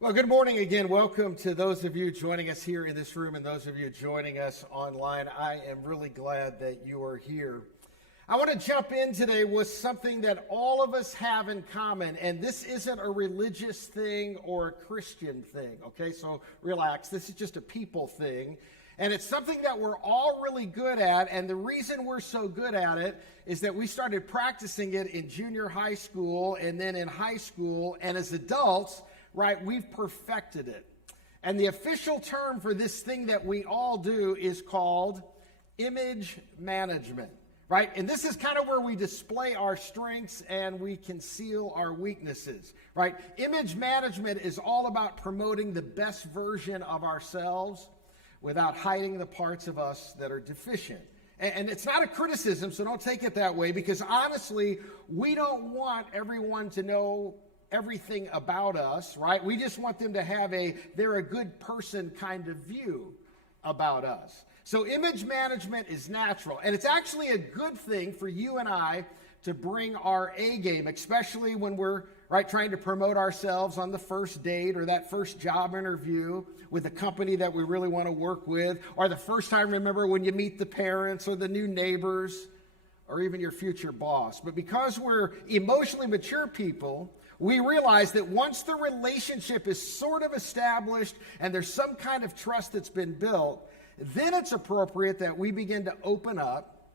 Well, good morning again. Welcome to those of you joining us here in this room and those of you joining us online. I am really glad that you are here. I want to jump in today with something that all of us have in common, and this isn't a religious thing or a Christian thing, okay? So relax. This is just a people thing, and it's something that we're all really good at, and the reason we're so good at it is that we started practicing it in junior high school and then in high school, and as adults, right, we've perfected it. And the official term for this thing that we all do is called image management, right? And this is kind of where we display our strengths and we conceal our weaknesses, right? Image management is all about promoting the best version of ourselves without hiding the parts of us that are deficient. And it's not a criticism, so don't take it that way, because honestly, we don't want everyone to know everything about us, right? We just want them to have they're a good person kind of view about us. So image management is natural, and it's actually a good thing for you and I to bring our A game, especially when we're trying to promote ourselves on the first date or that first job interview with a company that we really want to work with, or the first time, remember, when you meet the parents or the new neighbors or even your future boss. But because we're emotionally mature people, we realize that once the relationship is sort of established and there's some kind of trust that's been built, then it's appropriate that we begin to open up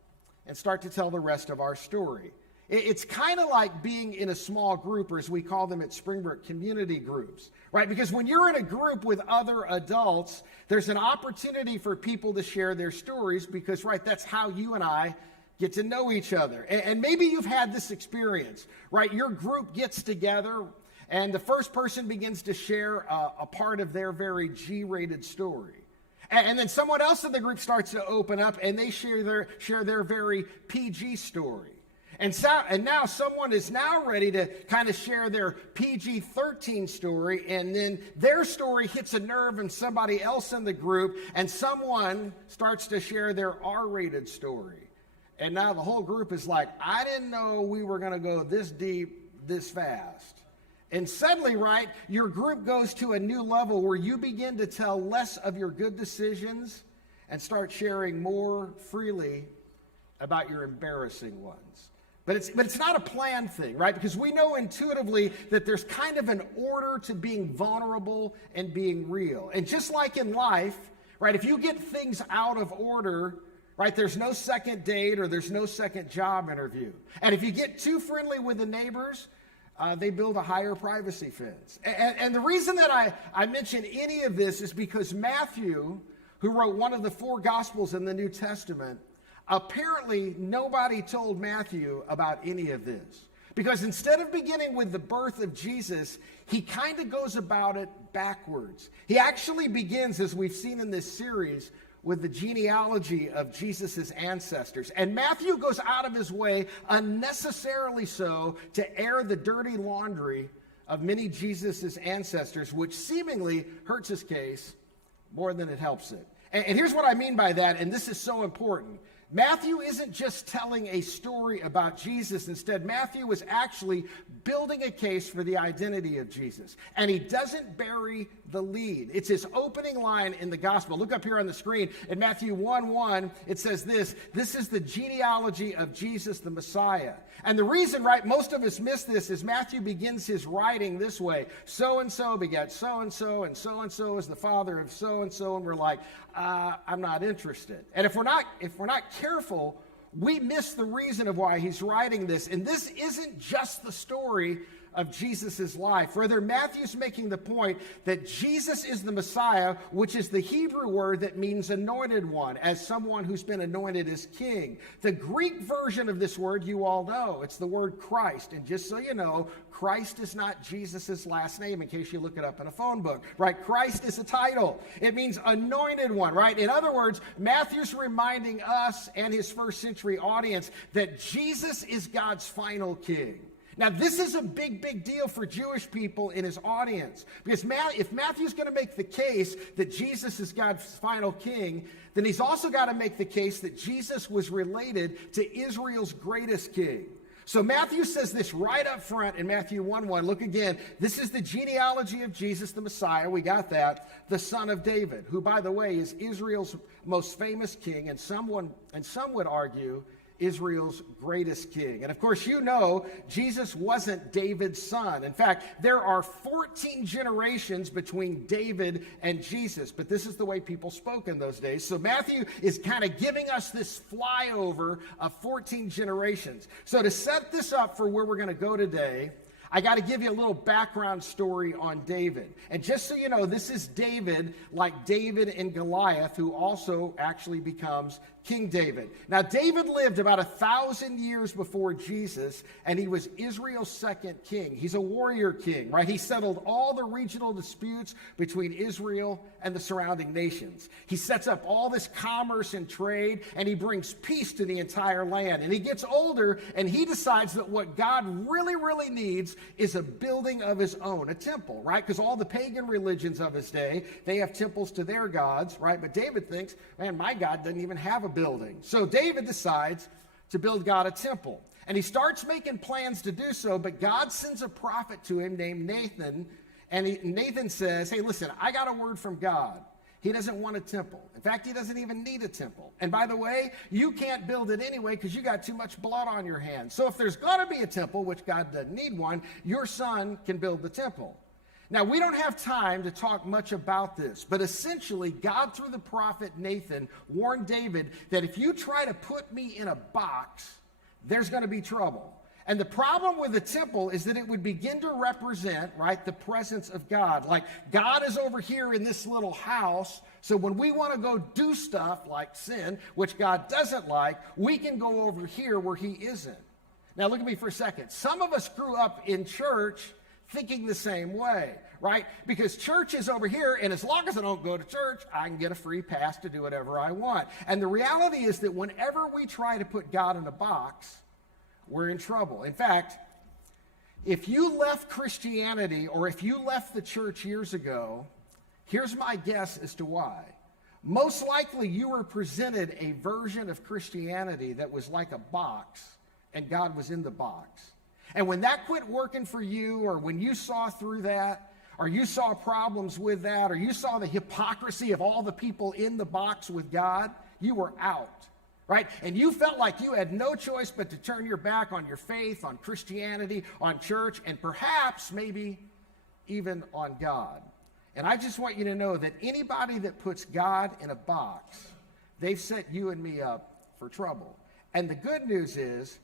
and start to tell the rest of our story. It's kind of like being in a small group, or as we call them at Springbrook, community groups, right? Because when you're in a group with other adults, there's an opportunity for people to share their stories because, right, that's how you and I get to know each other. And maybe you've had this experience, right? Your group gets together and the first person begins to share a part of their very G-rated story. And then someone else in the group starts to open up and they share their very PG story. And now someone is now ready to kind of share their PG-13 story, and then their story hits a nerve in somebody else in the group, and someone starts to share their R-rated story. And now the whole group is like, I didn't know we were going to go this deep, this fast. And suddenly, right, your group goes to a new level where you begin to tell less of your good decisions and start sharing more freely about your embarrassing ones. But it's not a planned thing, right? Because we know intuitively that there's kind of an order to being vulnerable and being real. And just like in life, right, if you get things out of order, right, there's no second date or there's no second job interview. And if you get too friendly with the neighbors, they build a higher privacy fence. And the reason that I mention any of this is because Matthew, who wrote one of the four Gospels in the New Testament, apparently nobody told Matthew about any of this. Because instead of beginning with the birth of Jesus, he kind of goes about it backwards. He actually begins, as we've seen in this series, with the genealogy of Jesus' ancestors. And Matthew goes out of his way, unnecessarily so, to air the dirty laundry of many Jesus' ancestors, which seemingly hurts his case more than it helps it. And here's what I mean by that, and this is so important. Matthew isn't just telling a story about Jesus. Instead, Matthew is actually building a case for the identity of Jesus. And he doesn't bury the lead. It's his opening line in the gospel. Look up here on the screen. In Matthew 1:1, it says this is the genealogy of Jesus the Messiah. And the reason, right, most of us miss this is Matthew begins his writing this way. So-and-so begat so-and-so, and so-and-so is the father of so-and-so. And we're like, I'm not interested. And if we're not careful, we miss the reason of why he's writing this. And this isn't just the story of Jesus' life. Rather, Matthew's making the point that Jesus is the Messiah, which is the Hebrew word that means anointed one, as someone who's been anointed as king. The Greek version of this word you all know. It's the word Christ. And just so you know, Christ is not Jesus' last name, in case you look it up in a phone book, right? Christ is a title. It means anointed one, right? In other words, Matthew's reminding us and his first century audience that Jesus is God's final king. Now, this is a big deal for Jewish people in his audience. Because if Matthew's going to make the case that Jesus is God's final king, then he's also got to make the case that Jesus was related to Israel's greatest king. So Matthew says this right up front in Matthew 1:1. Look again. This is the genealogy of Jesus the Messiah. We got that. The son of David, who, by the way, is Israel's most famous king, and some would argue Israel's greatest king. And of course, you know, Jesus wasn't David's son. In fact, there are 14 generations between David and Jesus, but this is the way people spoke in those days. So Matthew is kind of giving us this flyover of 14 generations. So to set this up for where we're going to go today, I got to give you a little background story on David. And just so you know, this is David, like David and Goliath, who also actually becomes King David. Now, David lived about 1,000 years before Jesus, and he was Israel's second king. He's a warrior king, right? He settled all the regional disputes between Israel and the surrounding nations. He sets up all this commerce and trade, and he brings peace to the entire land. And he gets older, and he decides that what God really, really needs is a building of his own, a temple, right? Because all the pagan religions of his day, they have temples to their gods, right? But David thinks, man, my God doesn't even have a building. So David decides to build God a temple. And he starts making plans to do so, but God sends a prophet to him named Nathan. And Nathan says, hey, listen, I got a word from God. He doesn't want a temple. In fact, he doesn't even need a temple. And by the way, you can't build it anyway because you got too much blood on your hands. So if there's going to be a temple, which God doesn't need one, your son can build the temple. Now, we don't have time to talk much about this, but essentially, God, through the prophet Nathan, warned David that if you try to put me in a box, there's going to be trouble. And the problem with the temple is that it would begin to represent, right, the presence of God. Like, God is over here in this little house, so when we want to go do stuff like sin, which God doesn't like, we can go over here where he isn't. Now, look at me for a second. Some of us grew up in church thinking the same way, right? Because church is over here, and as long as I don't go to church, I can get a free pass to do whatever I want. And the reality is that whenever we try to put God in a box, we're in trouble. In fact, if you left Christianity or if you left the church years ago, here's my guess as to why. Most likely you were presented a version of Christianity that was like a box, and God was in the box. And when that quit working for you, or when you saw through that, or you saw problems with that, or you saw the hypocrisy of all the people in the box with God, you were out, right? And you felt like you had no choice but to turn your back on your faith, on Christianity, on church, and perhaps maybe even on God. And I just want you to know that anybody that puts God in a box, they've set you and me up for trouble. And the good news is,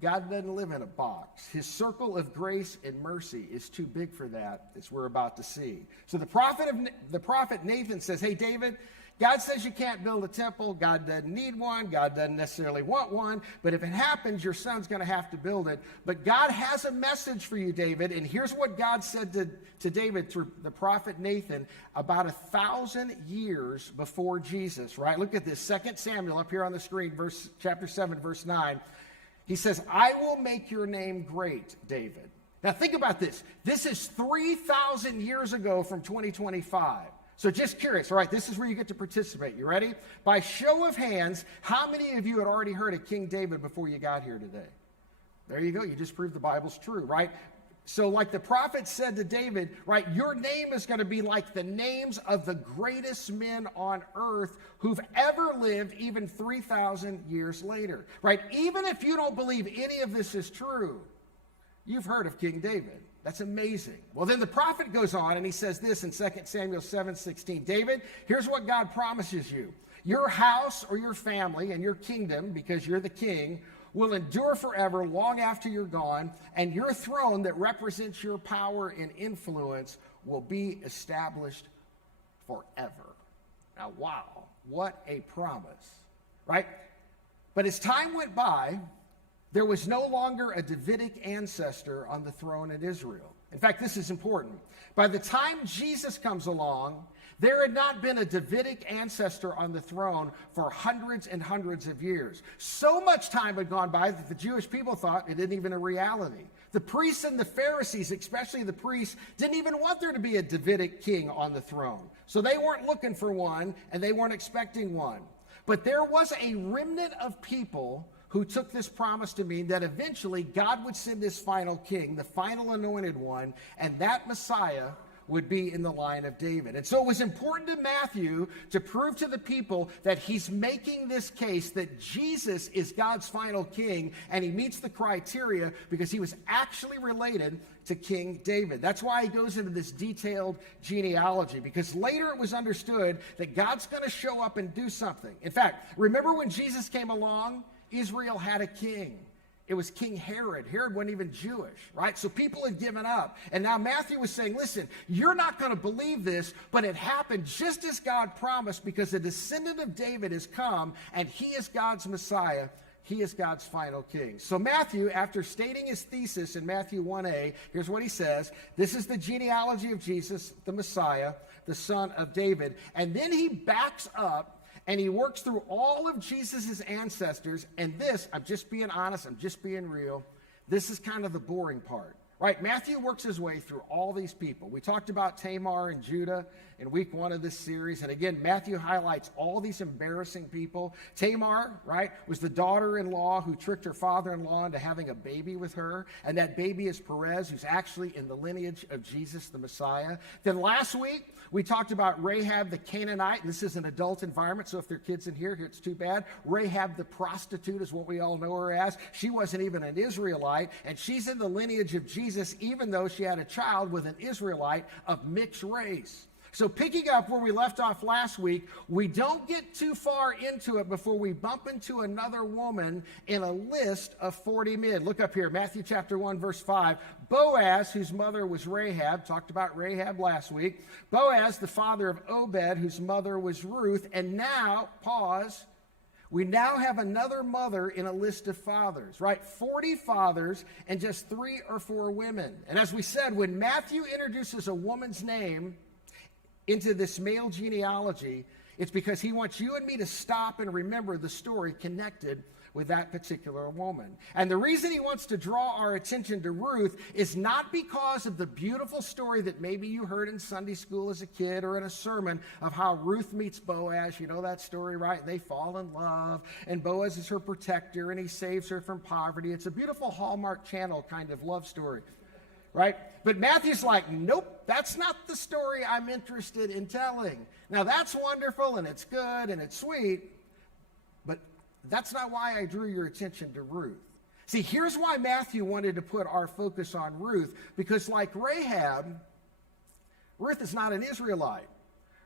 God doesn't live in a box. His circle of grace and mercy is too big for that, as we're about to see. So the prophet Nathan says, hey, David, God says you can't build a temple. God doesn't need one. God doesn't necessarily want one. But if it happens, your son's going to have to build it. But God has a message for you, David. And here's what God said to David through the prophet Nathan about 1,000 years before Jesus, right? Look at this, 2 Samuel up here on the screen, chapter 7, verse 9. He says, I will make your name great, David. Now think about this. This is 3,000 years ago from 2025. So just curious, all right, this is where you get to participate. You ready? By show of hands, how many of you had already heard of King David before you got here today? There you go. You just proved the Bible's true, right? So like the prophet said to David, right, your name is going to be like the names of the greatest men on earth who've ever lived even 3,000 years later, right? Even if you don't believe any of this is true, you've heard of King David. That's amazing. Well, then the prophet goes on and he says this in 2 Samuel 7:16. David, here's what God promises you. Your house or your family and your kingdom, because you're the king, will endure forever long after you're gone, and your throne that represents your power and influence will be established forever. Now, wow, what a promise, right? But as time went by, there was no longer a Davidic ancestor on the throne in Israel. In fact, this is important. By the time Jesus comes along, there had not been a Davidic ancestor on the throne for hundreds and hundreds of years. So much time had gone by that the Jewish people thought it isn't even a reality. The priests and the Pharisees, especially the priests, didn't even want there to be a Davidic king on the throne. So they weren't looking for one, and they weren't expecting one. But there was a remnant of people who took this promise to mean that eventually God would send his final king, the final anointed one, and that Messiah would be in the line of David. And so it was important to Matthew to prove to the people that he's making this case that Jesus is God's final king, and he meets the criteria because he was actually related to King David. That's why he goes into this detailed genealogy, because later it was understood that God's going to show up and do something. In fact, remember when Jesus came along, Israel had a king. It was King Herod. Herod wasn't even Jewish, right? So people had given up. And now Matthew was saying, listen, you're not going to believe this, but it happened just as God promised, because a descendant of David has come, and he is God's Messiah. He is God's final king. So Matthew, after stating his thesis in Matthew 1a, here's what he says. This is the genealogy of Jesus, the Messiah, the son of David. And then he backs up and he works through all of Jesus' ancestors. And this, I'm just being honest, I'm just being real, this is kind of the boring part, right? Matthew works his way through all these people. We talked about Tamar and Judah in week 1 of this series. And again, Matthew highlights all these embarrassing people. Tamar, right, was the daughter-in-law who tricked her father-in-law into having a baby with her. And that baby is Perez, who's actually in the lineage of Jesus, the Messiah. Then last week, we talked about Rahab the Canaanite, and this is an adult environment, so if there are kids in here, it's too bad. Rahab the prostitute is what we all know her as. She wasn't even an Israelite, and she's in the lineage of Jesus, even though she had a child with an Israelite of mixed race. So picking up where we left off last week, we don't get too far into it before we bump into another woman in a list of 40 men. Look up here, Matthew chapter 1, verse 5. Boaz, whose mother was Rahab, talked about Rahab last week. Boaz, the father of Obed, whose mother was Ruth. And now, pause, we now have another mother in a list of fathers, right? 40 fathers and just 3 or 4 women. And as we said, when Matthew introduces a woman's name into this male genealogy, it's because he wants you and me to stop and remember the story connected with that particular woman. And the reason he wants to draw our attention to Ruth is not because of the beautiful story that maybe you heard in Sunday school as a kid or in a sermon of how Ruth meets Boaz. You know that story, right? They fall in love, and Boaz is her protector, and he saves her from poverty. It's a beautiful Hallmark Channel kind of love story, right? But Matthew's like, nope, that's not the story I'm interested in telling. Now, that's wonderful, and it's good, and it's sweet, but that's not why I drew your attention to Ruth. See, here's why Matthew wanted to put our focus on Ruth, because like Rahab, Ruth is not an Israelite.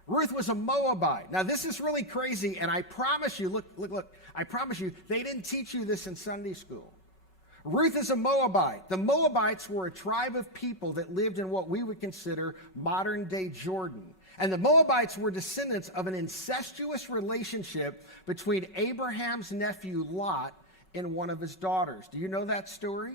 Ruth was a Moabite. Now, this is really crazy, and I promise you, look, I promise you, they didn't teach you this in Sunday school. Ruth is a Moabite. The Moabites were a tribe of people that lived in what we would consider modern-day Jordan. And the Moabites were descendants of an incestuous relationship between Abraham's nephew Lot and one of his daughters. Do you know that story?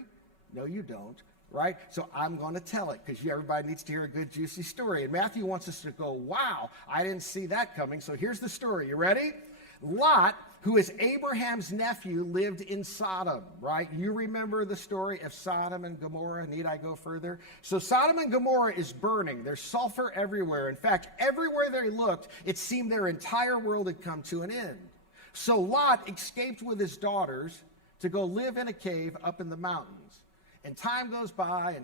No, you don't, right? So I'm going to tell it because everybody needs to hear a good, juicy story. And Matthew wants us to go, wow, I didn't see that coming. So here's the story. You ready? Lot, who is Abraham's nephew, lived in Sodom, right? You remember the story of Sodom and Gomorrah. Need I go further? So Sodom and Gomorrah is burning. There's sulfur everywhere. In fact, everywhere they looked, it seemed their entire world had come to an end. So Lot escaped with his daughters to go live in a cave up in the mountains. And time goes by,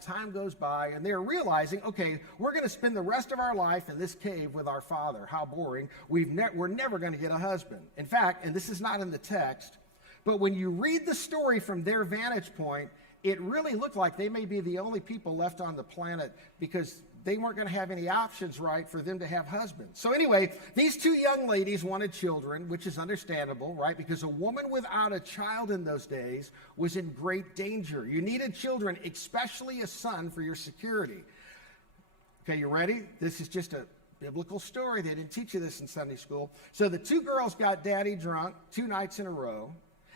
and they're realizing, okay, we're going to spend the rest of our life in this cave with our father. How boring. We're never going to get a husband. In fact, and this is not in the text, but when you read the story from their vantage point, it really looked like they may be the only people left on the planet because they weren't going to have any options, right, for them to have husbands. So anyway, these 2 young ladies wanted children, which is understandable, right, because a woman without a child in those days was in great danger. You needed children, especially a son, for your security. Okay, you ready? This is just a biblical story. They didn't teach you this in Sunday school. So the 2 girls got daddy drunk 2 nights in a row,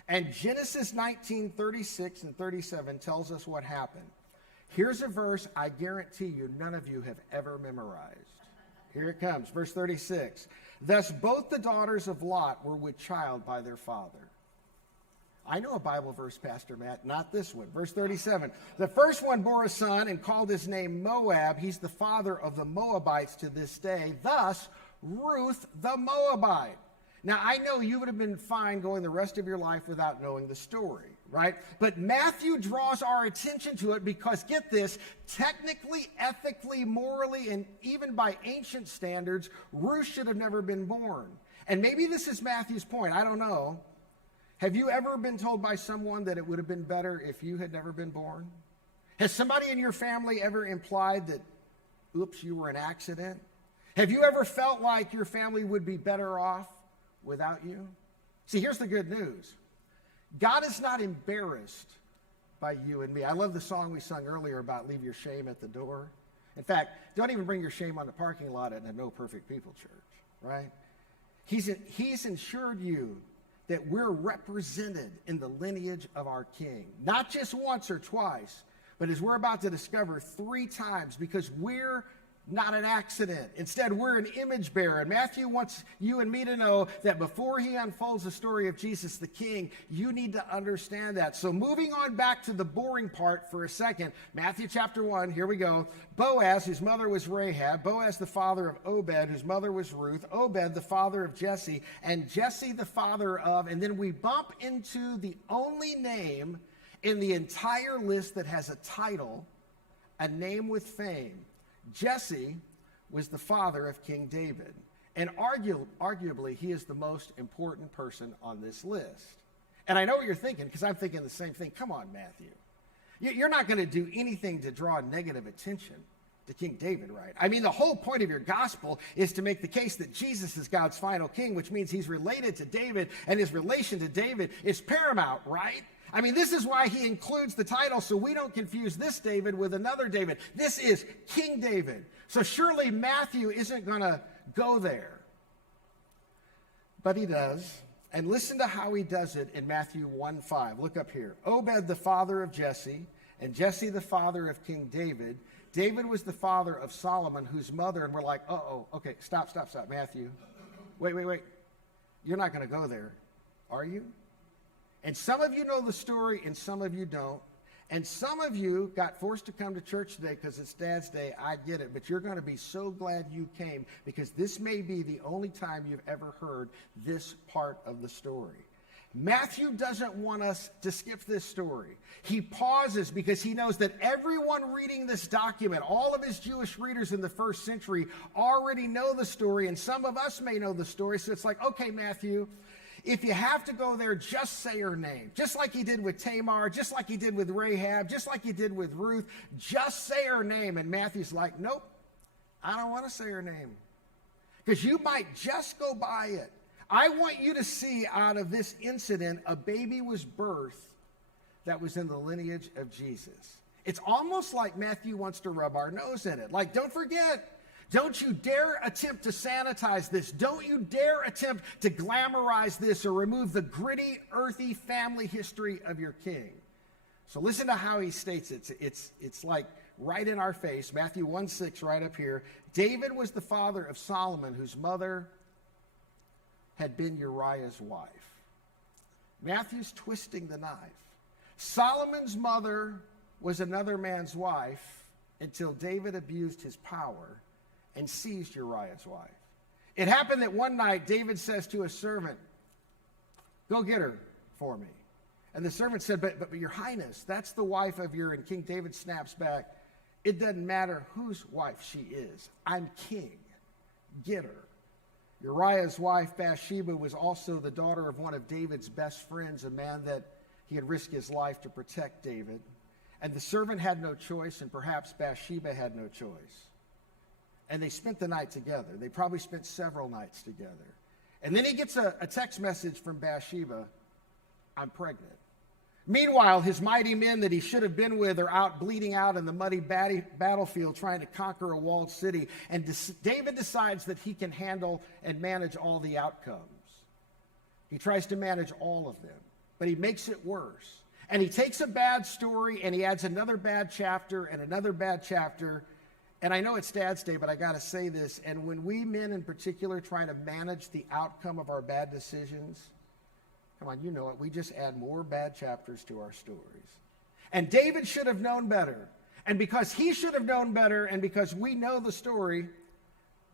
and Genesis 19:36 and 37 tells us what happened. Here's a verse I guarantee you none of you have ever memorized. Here it comes, verse 36. Thus both the daughters of Lot were with child by their father. I know a Bible verse, Pastor Matt, not this one. Verse 37. The first one bore a son and called his name Moab. He's the father of the Moabites to this day. Thus, Ruth the Moabite. Now, I know you would have been fine going the rest of your life without knowing the story, right? But Matthew draws our attention to it because, get this, technically, ethically, morally, and even by ancient standards, Ruth should have never been born. And maybe this is Matthew's point. I don't know. Have you ever been told by someone that it would have been better if you had never been born? Has somebody in your family ever implied that, oops, you were an accident? Have you ever felt like your family would be better off without you? See, here's the good news. God is not embarrassed by you and me. I love the song we sung earlier about leave your shame at the door. In fact, don't even bring your shame on the parking lot at a No Perfect People church, right? He's ensured you that we're represented in the lineage of our King, not just once or twice, but as we're about to discover 3 times, because we're not an accident. Instead, we're an image bearer. And Matthew wants you and me to know that before he unfolds the story of Jesus the King, you need to understand that. So moving on back to the boring part for a second, Matthew chapter 1, here we go. Boaz, whose mother was Rahab, Boaz the father of Obed, whose mother was Ruth, Obed the father of Jesse, and Jesse the father of, and then we bump into the only name in the entire list that has a title, a name with fame. Jesse was the father of King David, and arguably he is the most important person on this list. And I know what you're thinking, because I'm thinking the same thing. Come on, Matthew. You're not going to do anything to draw negative attention to King David, right? I mean, the whole point of your gospel is to make the case that Jesus is God's final king, which means he's related to David, and his relation to David is paramount, right? I mean, this is why he includes the title, so we don't confuse this David with another David. This is King David. So surely Matthew isn't going to go there. But he does. And listen to how he does it in Matthew 1:5. Look up here. Obed, the father of Jesse, and Jesse, the father of King David. David was the father of Solomon, whose mother, and we're like, okay, stop, Matthew. Wait. You're not going to go there, are you? And some of you know the story, and some of you don't. And some of you got forced to come to church today because it's Dad's Day. I get it. But you're going to be so glad you came, because this may be the only time you've ever heard this part of the story. Matthew doesn't want us to skip this story. He pauses because he knows that everyone reading this document, all of his Jewish readers in the first century, already know the story, and some of us may know the story. So it's like, okay, Matthew, if you have to go there, just say her name. Just like he did with Tamar, just like he did with Rahab, just like he did with Ruth. Just say her name. And Matthew's like, nope, I don't want to say her name, because you might just go by it. I want you to see out of this incident a baby was birthed that was in the lineage of Jesus. It's almost like Matthew wants to rub our nose in it. Like, don't forget. Don't you dare attempt to sanitize this. Don't you dare attempt to glamorize this or remove the gritty, earthy family history of your king. So listen to how he states it. It's like right in our face. Matthew 1:6 right up here. David was the father of Solomon, whose mother had been Uriah's wife. Matthew's twisting the knife. Solomon's mother was another man's wife until David abused his power and seized Uriah's wife. It happened that one night David says to a servant, go get her for me. And the servant said, but your highness, that's the wife of your, and King David snaps back, it doesn't matter whose wife she is. I'm king. Get her. Uriah's wife Bathsheba was also the daughter of one of David's best friends, a man that he had risked his life to protect David. And the servant had no choice, and perhaps Bathsheba had no choice. And they spent the night together. They probably spent several nights together. And then he gets a text message from Bathsheba, I'm pregnant. Meanwhile, his mighty men that he should have been with are out bleeding out in the muddy battlefield trying to conquer a walled city. And David decides that he can handle and manage all the outcomes. He tries to manage all of them, but he makes it worse. And he takes a bad story and he adds another bad chapter and another bad chapter. And I know it's Dad's Day, but I got to say this. And when we men in particular try to manage the outcome of our bad decisions, come on, you know it, we just add more bad chapters to our stories. And David should have known better. And because he should have known better, and because we know the story,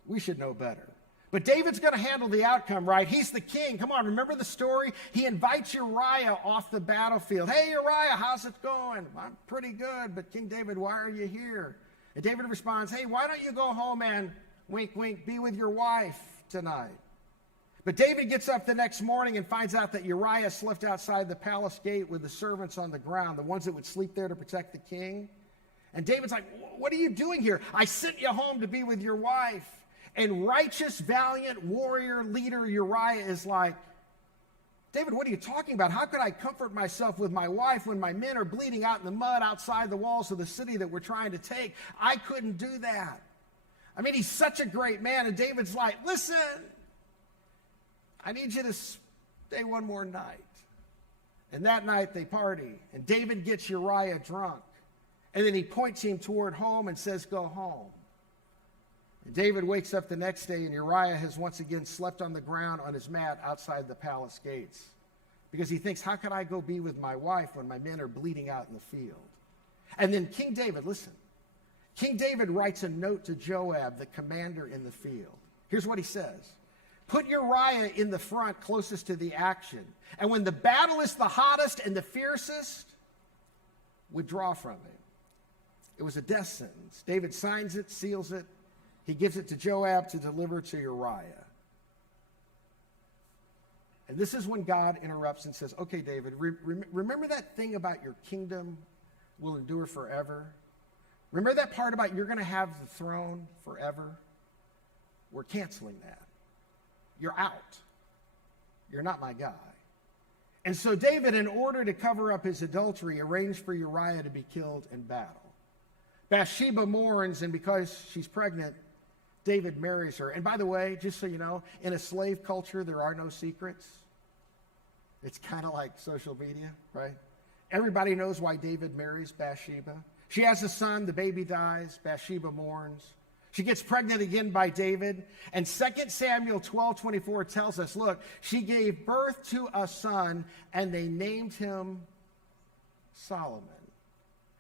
we should know better. But David's going to handle the outcome, right? He's the king. Come on, remember the story? He invites Uriah off the battlefield. Hey, Uriah, how's it going? I'm pretty good, but King David, why are you here? And David responds, hey, why don't you go home and, wink, wink, be with your wife tonight? But David gets up the next morning and finds out that Uriah slept outside the palace gate with the servants on the ground, the ones that would sleep there to protect the king. And David's like, what are you doing here? I sent you home to be with your wife. And righteous, valiant warrior leader Uriah is like, David, what are you talking about? How could I comfort myself with my wife when my men are bleeding out in the mud outside the walls of the city that we're trying to take? I couldn't do that. I mean, he's such a great man. And David's like, listen, I need you to stay one more night. And that night they party. And David gets Uriah drunk. And then he points him toward home and says, go home. And David wakes up the next day, and Uriah has once again slept on the ground on his mat outside the palace gates. Because he thinks, how could I go be with my wife when my men are bleeding out in the field? And then King David, listen. King David writes a note to Joab, the commander in the field. Here's what he says. Put Uriah in the front closest to the action. And when the battle is the hottest and the fiercest, withdraw from it. It was a death sentence. David signs it, seals it. He gives it to Joab to deliver to Uriah. And this is when God interrupts and says, okay, David, remember that thing about your kingdom will endure forever? Remember that part about you're going to have the throne forever? We're canceling that. You're out. You're not my guy. And so David, in order to cover up his adultery, arranged for Uriah to be killed in battle. Bathsheba mourns, and because she's pregnant, David marries her. And by the way, just so you know, in a slave culture, there are no secrets. It's kind of like social media, right? Everybody knows why David marries Bathsheba. She has a son, the baby dies, Bathsheba mourns. She gets pregnant again by David. And 2 Samuel 12:24 tells us, look, she gave birth to a son, and they named him Solomon.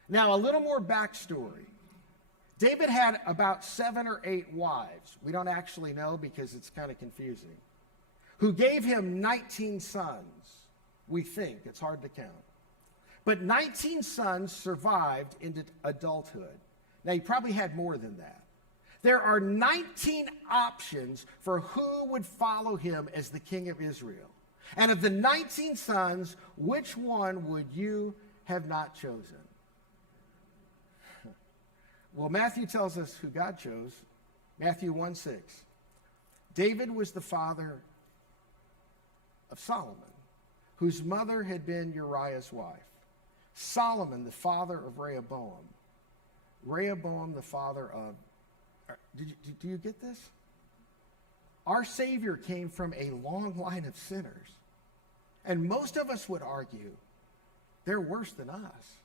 Now, a little more backstory. David had about 7 or 8 wives. We don't actually know because it's kind of confusing. Who gave him 19 sons. We think. It's hard to count. But 19 sons survived into adulthood. Now, he probably had more than that. There are 19 options for who would follow him as the king of Israel. And of the 19 sons, which one would you have not chosen? Well, Matthew tells us who God chose. Matthew 1:6. David was the father of Solomon, whose mother had been Uriah's wife. Solomon, the father of Rehoboam. Rehoboam, the father of... Do you get this? Our Savior came from a long line of sinners. And most of us would argue they're worse than us.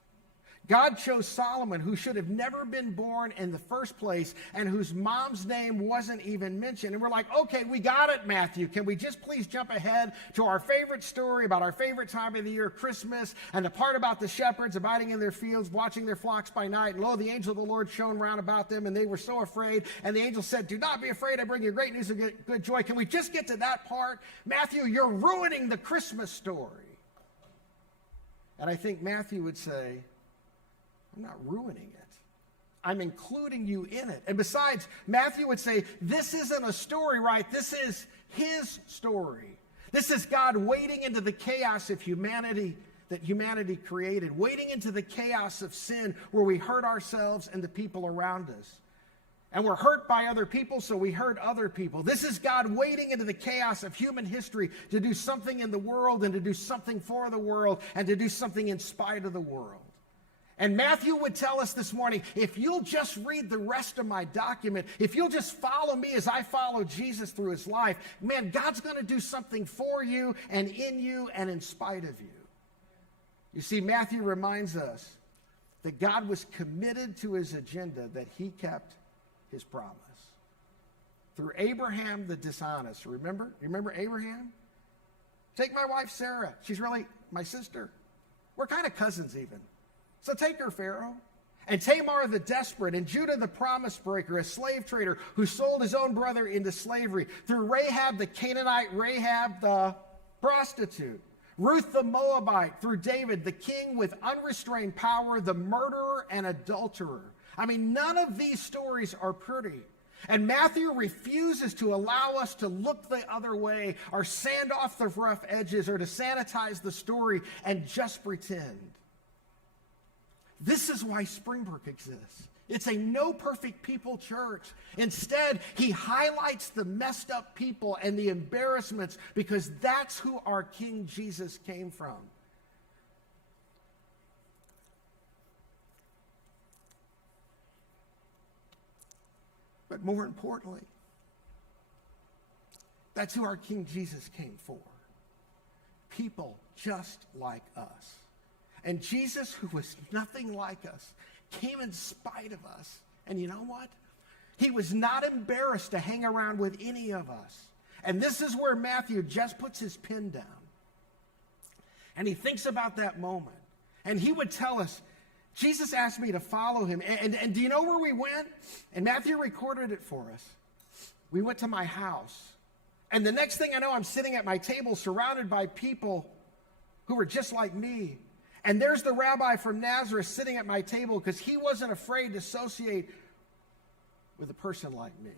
God chose Solomon, who should have never been born in the first place and whose mom's name wasn't even mentioned. And we're like, okay, we got it, Matthew. Can we just please jump ahead to our favorite story about our favorite time of the year, Christmas, and the part about the shepherds abiding in their fields, watching their flocks by night. And lo, the angel of the Lord shone round about them, and they were so afraid. And the angel said, do not be afraid. I bring you great news of good joy. Can we just get to that part? Matthew, you're ruining the Christmas story. And I think Matthew would say, I'm not ruining it. I'm including you in it. And besides, Matthew would say, this isn't a story, right? This is his story. This is God wading into the chaos of humanity that humanity created, wading into the chaos of sin where we hurt ourselves and the people around us. And we're hurt by other people, so we hurt other people. This is God wading into the chaos of human history to do something in the world and to do something for the world and to do something in spite of the world. And Matthew would tell us this morning, if you'll just read the rest of my document, if you'll just follow me as I follow Jesus through his life, man, God's going to do something for you and in you and in spite of you. You see, Matthew reminds us that God was committed to his agenda, that he kept his promise. Through Abraham the dishonest, remember? You remember Abraham? Take my wife Sarah. She's really my sister. We're kind of cousins even. So take her, Pharaoh. and Tamar the desperate, and Judah the promise breaker, a slave trader who sold his own brother into slavery, through Rahab the Canaanite, Rahab the prostitute, Ruth the Moabite, through David, the king with unrestrained power, the murderer and adulterer. I mean, none of these stories are pretty. And Matthew refuses to allow us to look the other way or sand off the rough edges or to sanitize the story and just pretend. This is why Springbrook exists. It's a no perfect people church. Instead, he highlights the messed up people and the embarrassments because that's who our King Jesus came from. But more importantly, that's who our King Jesus came for. People just like us. And Jesus, who was nothing like us, came in spite of us. And you know what? He was not embarrassed to hang around with any of us. And this is where Matthew just puts his pen down. And he thinks about that moment. And he would tell us, Jesus asked me to follow him. And do you know where we went? And Matthew recorded it for us. We went to my house. And the next thing I know, I'm sitting at my table surrounded by people who were just like me. And there's the rabbi from Nazareth sitting at my table because he wasn't afraid to associate with a person like me.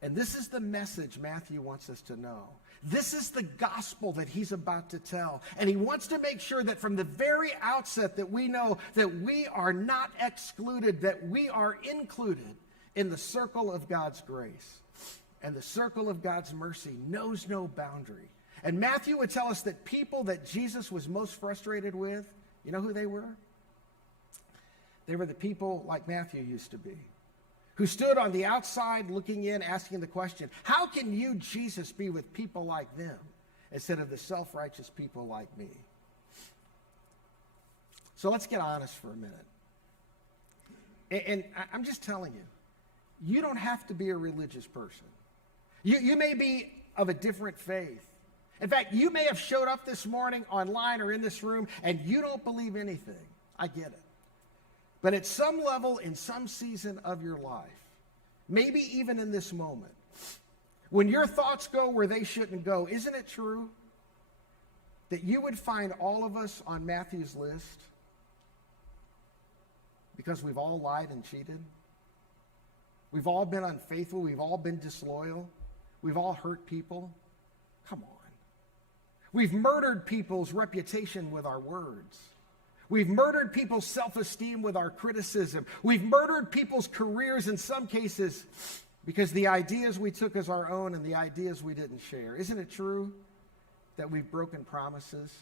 And this is the message Matthew wants us to know. This is the gospel that he's about to tell. And he wants to make sure that from the very outset that we know that we are not excluded, that we are included in the circle of God's grace. And the circle of God's mercy knows no boundary. And Matthew would tell us that people that Jesus was most frustrated with, you know who they were? They were the people like Matthew used to be, who stood on the outside looking in, asking the question, how can you, Jesus, be with people like them instead of the self-righteous people like me? So let's get honest for a minute. And I'm just telling you, you don't have to be a religious person. You may be of a different faith. In fact, you may have showed up this morning online or in this room and you don't believe anything. I get it. But at some level, in some season of your life, maybe even in this moment, when your thoughts go where they shouldn't go, isn't it true that you would find all of us on Matthew's list because we've all lied and cheated? We've all been unfaithful. We've all been disloyal. We've all hurt people. Come on. We've murdered people's reputation with our words. We've murdered people's self-esteem with our criticism. We've murdered people's careers in some cases because the ideas we took as our own and the ideas we didn't share. Isn't it true that we've broken promises?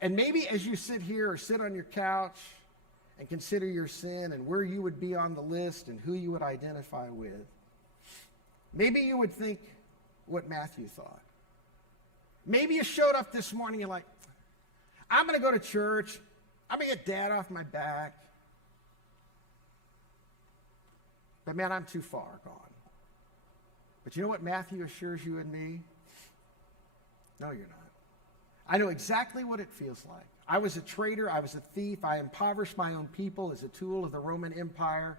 And maybe as you sit here or sit on your couch and consider your sin and where you would be on the list and who you would identify with, maybe you would think what Matthew thought. Maybe you showed up this morning, you're like, I'm going to go to church. I'm going to get dad off my back. But man, I'm too far gone. But you know what Matthew assures you and me? No, you're not. I know exactly what it feels like. I was a traitor. I was a thief. I impoverished my own people as a tool of the Roman Empire.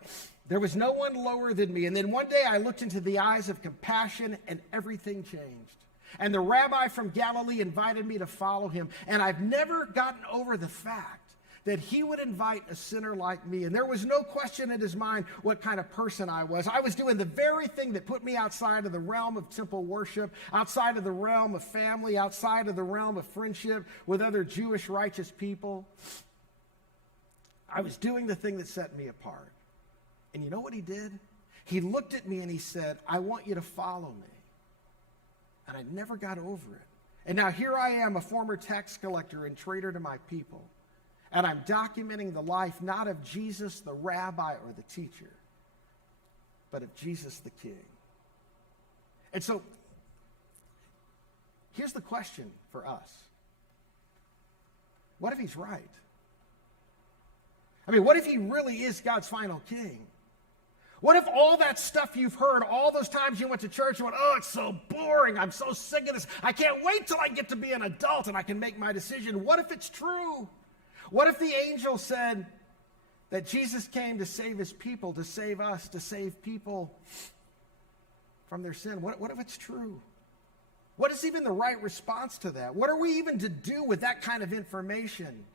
There was no one lower than me. And then one day I looked into the eyes of compassion and everything changed. And the rabbi from Galilee invited me to follow him. And I've never gotten over the fact that he would invite a sinner like me. And there was no question in his mind what kind of person I was. I was doing the very thing that put me outside of the realm of temple worship, outside of the realm of family, outside of the realm of friendship with other Jewish righteous people. I was doing the thing that set me apart. And you know what he did? He looked at me and he said, I want you to follow me. And I never got over it. And now here I am, a former tax collector and traitor to my people. And I'm documenting the life not of Jesus, the rabbi or the teacher, but of Jesus, the King. And so, here's the question for us. What if he's right? I mean, what if he really is God's final king? What if all that stuff you've heard, all those times you went to church, you went, oh, it's so boring. I'm so sick of this. I can't wait till I get to be an adult and I can make my decision. What if it's true? What if the angel said, That Jesus came to save his people, to save us, to save people from their sin. What if it's true? What is even the right response to that? What are we even to do with that kind of information?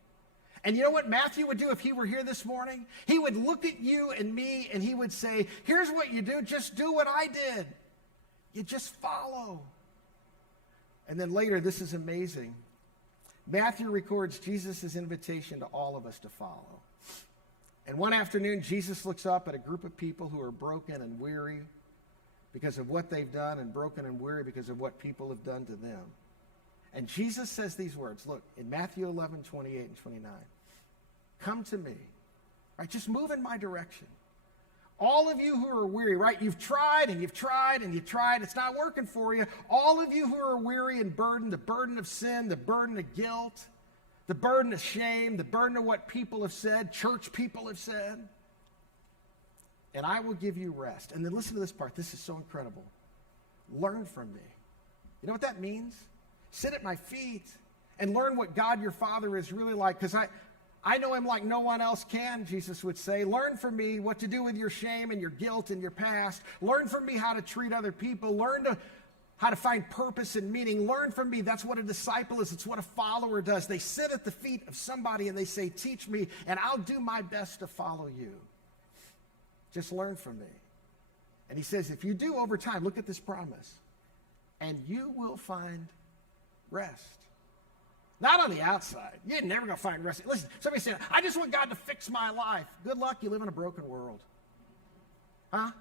And you know what Matthew would do if he were here this morning? He would look at you and me and he would say, here's what you do. Just do what I did. You just follow. And then later, this is amazing. Matthew records Jesus' invitation to all of us to follow. And one afternoon, Jesus looks up at a group of people who are broken and weary because of what they've done, and broken and weary because of what people have done to them. And Jesus says these words, look, in Matthew 11, 28 and 29. Come to me, right? Just move in my direction. All of you who are weary, right? You've tried and you've tried and you've tried. It's not working for you. All of you who are weary and burdened, the burden of sin, the burden of guilt, the burden of shame, the burden of what people have said, church people have said, and I will give you rest. And then listen to this part. This is so incredible. Learn from me. You know what that means? Sit at my feet and learn what God your Father is really like, because I know him like no one else can, Jesus would say. Learn from me what to do with your shame and your guilt and your past. Learn from me how to treat other people. Learn how to find purpose and meaning. Learn from me. That's what a disciple is. It's what a follower does. They sit at the feet of somebody and they say, teach me, and I'll do my best to follow you. Just learn from me. And he says, if you do over time, look at this promise, and you will find rest. Not on the outside. You're never going to find rest. Listen, somebody saying, I just want God to fix my life. Good luck. You live in a broken world. Huh?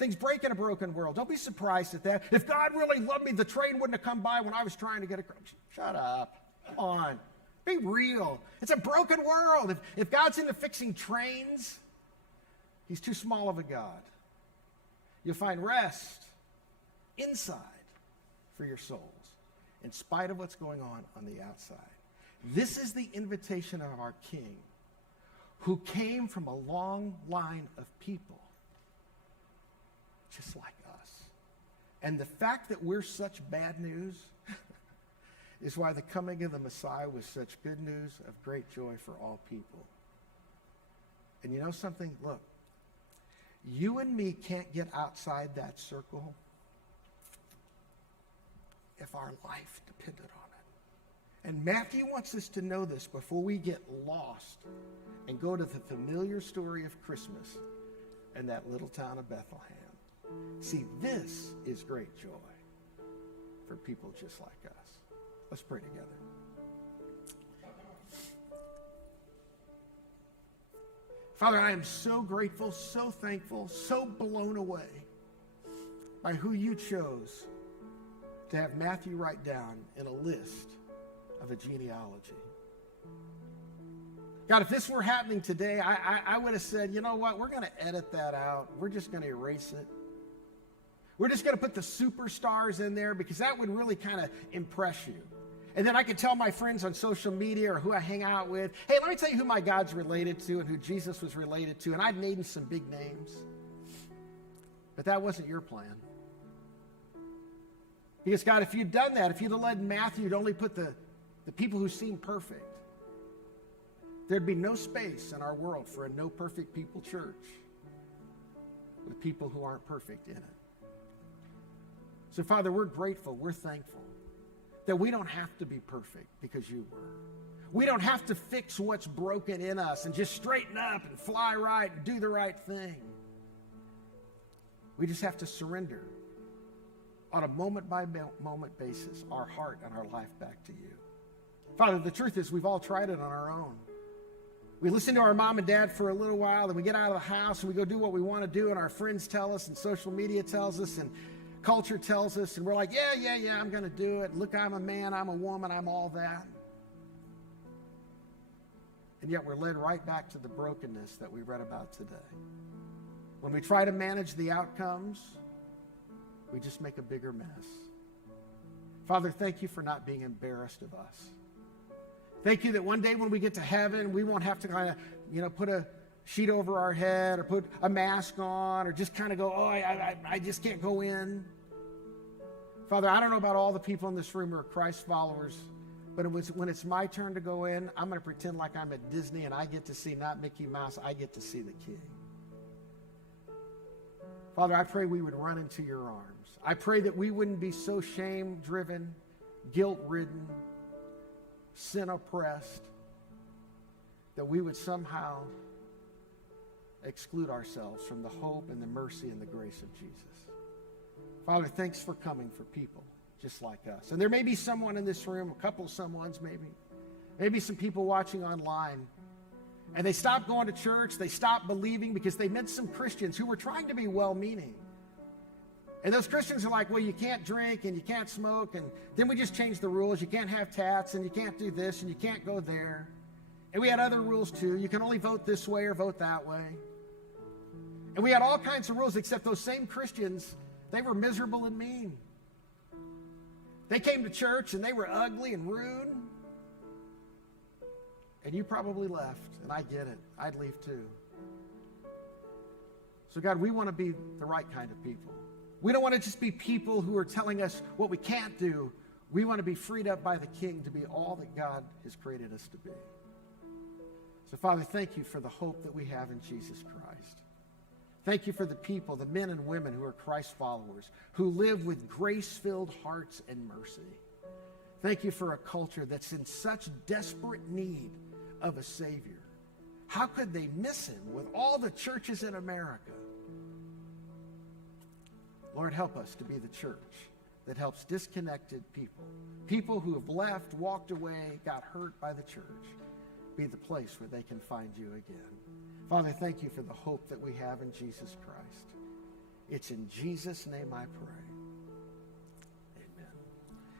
Things break in a broken world. Don't be surprised at that. If God really loved me, the train wouldn't have come by when I was trying to get across. Shut up. Come on. Be real. It's a broken world. If God's into fixing trains, he's too small of a God. You'll find rest inside for your souls, in spite of what's going on the outside. This is the invitation of our King, who came from a long line of people just like us. And the fact that we're such bad news is why the coming of the Messiah was such good news of great joy for all people. And you know something? Look, you and me can't get outside that circle if our life depended on it. And Matthew wants us to know this before we get lost and go to the familiar story of Christmas and that little town of Bethlehem. See, this is great joy for people just like us. Let's pray together. Father, I am so grateful, so thankful, so blown away by who you chose to have Matthew write down in a list of a genealogy. God, if this were happening today, I would have said, you know what, we're going to edit that out. We're just going to erase it. We're just going to put the superstars in there because that would really kind of impress you. And then I could tell my friends on social media or who I hang out with, hey, let me tell you who my God's related to and who Jesus was related to. And I'd named some big names. But that wasn't your plan. Because, God, if you'd done that, if you'd have led Matthew to only put the people who seemed perfect, there'd be no space in our world for a no perfect people church with people who aren't perfect in it. So, Father, we're grateful, we're thankful that we don't have to be perfect because you were. We don't have to fix what's broken in us and just straighten up and fly right and do the right thing. We just have to surrender on a moment-by-moment basis our heart and our life back to you. Father, the truth is we've all tried it on our own. We listen to our mom and dad for a little while, then we get out of the house and we go do what we want to do, and our friends tell us and social media tells us and culture tells us, and we're like, yeah, I'm going to do it. Look, I'm a man, I'm a woman, I'm all that. And yet we're led right back to the brokenness that we read about today. When we try to manage the outcomes, we just make a bigger mess. Father, thank you for not being embarrassed of us. Thank you that one day when we get to heaven, we won't have to kind of, put a sheet over our head or put a mask on or just kind of go, I just can't go in. Father, I don't know about all the people in this room who are Christ followers, But when it's my turn to go in, I'm going to pretend like I'm at Disney and I get to see not Mickey Mouse, I get to see the King. Father, I pray we would run into your arms. I pray that we wouldn't be so shame-driven, guilt-ridden, sin-oppressed, that we would somehow exclude ourselves from the hope and the mercy and the grace of Jesus. Father, thanks for coming for people just like us. And there may be someone in this room, a couple of someones maybe some people watching online, and they stopped going to church, they stopped believing because they met some Christians who were trying to be well-meaning. And those Christians are like, well, you can't drink and you can't smoke, and then we just changed the rules. You can't have tats, and you can't do this, and you can't go there. And we had other rules too. You can only vote this way or vote that way. And we had all kinds of rules, except those same Christians, they were miserable and mean. They came to church and they were ugly and rude. And you probably left, and I get it. I'd leave too. So God, we want to be the right kind of people. We don't want to just be people who are telling us what we can't do. We want to be freed up by the King to be all that God has created us to be. So Father, thank you for the hope that we have in Jesus Christ. Thank you for the people, the men and women who are Christ followers, who live with grace-filled hearts and mercy. Thank you for a culture that's in such desperate need of a Savior. How could they miss him with all the churches in America? Lord, help us to be the church that helps disconnected people, people who have left, walked away, got hurt by the church, be the place where they can find you again. Father, thank you for the hope that we have in Jesus Christ. It's in Jesus' name I pray. Amen.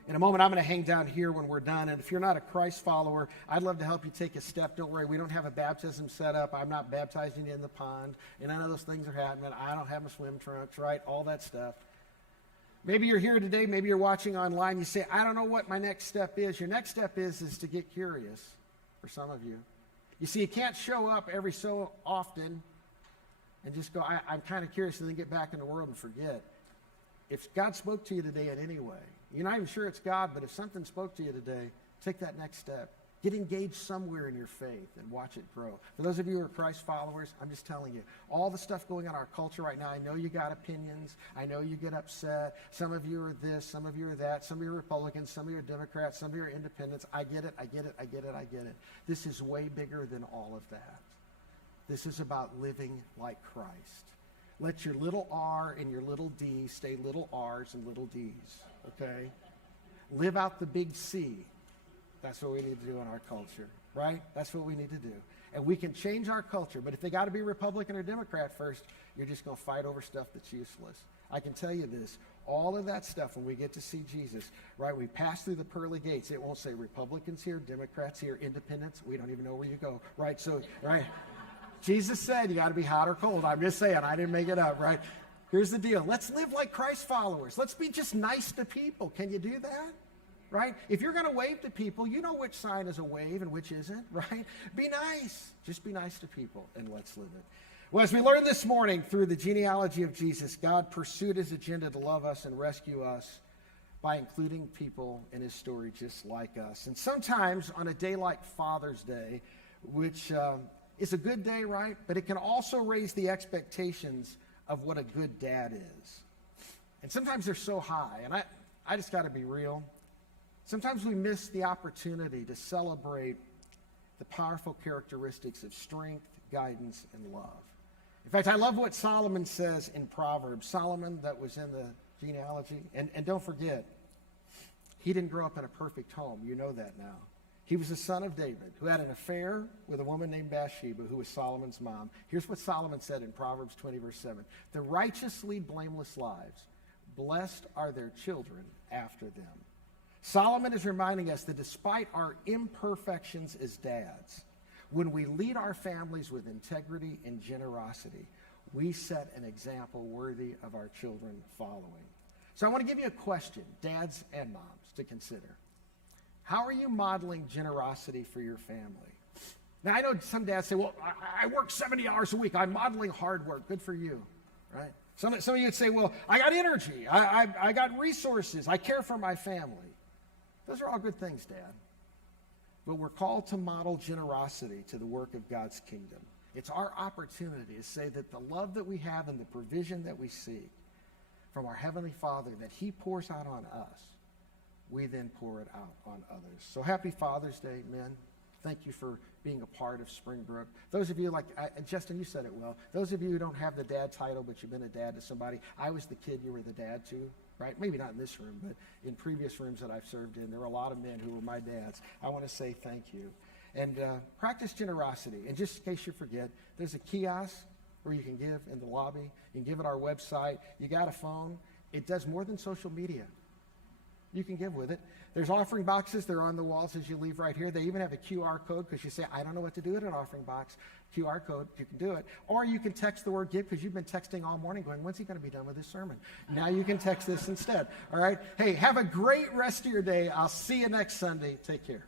In a moment, I'm going to hang down here when we're done. And if you're not a Christ follower, I'd love to help you take a step. Don't worry, we don't have a baptism set up. I'm not baptizing you in the pond. And I know those things are happening. I don't have my swim trunks, right? All that stuff. Maybe you're here today. Maybe you're watching online. You say, I don't know what my next step is. Your next step is to get curious for some of you. You see, you can't show up every so often and just go, I'm kind of curious, and then get back in the world and forget. If God spoke to you today in any way, you're not even sure it's God, but if something spoke to you today, take that next step. Get engaged somewhere in your faith and watch it grow. For those of you who are Christ followers, I'm just telling you, all the stuff going on in our culture right now, I know you got opinions. I know you get upset. Some of you are this, some of you are that. Some of you are Republicans, some of you are Democrats, some of you are independents. I get it. This is way bigger than all of that. This is about living like Christ. Let your little r and your little d stay little r's and little d's, okay? Live out the big C. That's what we need to do in our culture, right? That's what we need to do. And we can change our culture, but if they got to be Republican or Democrat first, you're just going to fight over stuff that's useless. I can tell you this, all of that stuff, when we get to see Jesus, right, we pass through the pearly gates. It won't say Republicans here, Democrats here, independents. We don't even know where you go, right? So, right, Jesus said you got to be hot or cold. I'm just saying, I didn't make it up, right? Here's the deal. Let's live like Christ followers. Let's be just nice to people. Can you do that? Right? If you're going to wave to people, you know which sign is a wave and which isn't, right? Be nice. Just be nice to people, and let's live it. Well, as we learned this morning through the genealogy of Jesus, God pursued his agenda to love us and rescue us by including people in his story just like us. And sometimes on a day like Father's Day, which is a good day, right? But it can also raise the expectations of what a good dad is. And sometimes they're so high, and I just got to be real. Sometimes we miss the opportunity to celebrate the powerful characteristics of strength, guidance, and love. In fact, I love what Solomon says in Proverbs. Solomon, that was in the genealogy. And don't forget, he didn't grow up in a perfect home. You know that now. He was the son of David, who had an affair with a woman named Bathsheba, who was Solomon's mom. Here's what Solomon said in Proverbs 20, verse 7. The righteous lead blameless lives. Blessed are their children after them. Solomon is reminding us that despite our imperfections as dads, when we lead our families with integrity and generosity, we set an example worthy of our children following. So I want to give you a question, dads and moms, to consider. How are you modeling generosity for your family? Now, I know some dads say, well, I work 70 hours a week. I'm modeling hard work. Good for you, right? Some of you would say, well, I got energy. I got resources. I care for my family. Those are all good things, Dad. but we're called to model generosity to the work of God's kingdom. It's our opportunity to say that the love that we have and the provision that we see from our Heavenly Father that he pours out on us, we then pour it out on others. So happy Father's Day, men. Thank you for being a part of Springbrook. Those of you, Justin, you said it well. Those of you who don't have the dad title, but you've been a dad to somebody, I was the kid you were the dad to, right? Maybe not in this room, but in previous rooms that I've served in, there were a lot of men who were my dads. I want to say thank you. And practice generosity. And just in case you forget, there's a kiosk where you can give in the lobby. You can give at our website. You got a phone. It does more than social media. You can give with it. There's offering boxes. They're on the walls as you leave right here. They even have a QR code because you say, I don't know what to do with an offering box. QR code, you can do it. Or you can text the word give because you've been texting all morning going, when's he going to be done with his sermon? Now you can text this instead. All right? Hey, have a great rest of your day. I'll see you next Sunday. Take care.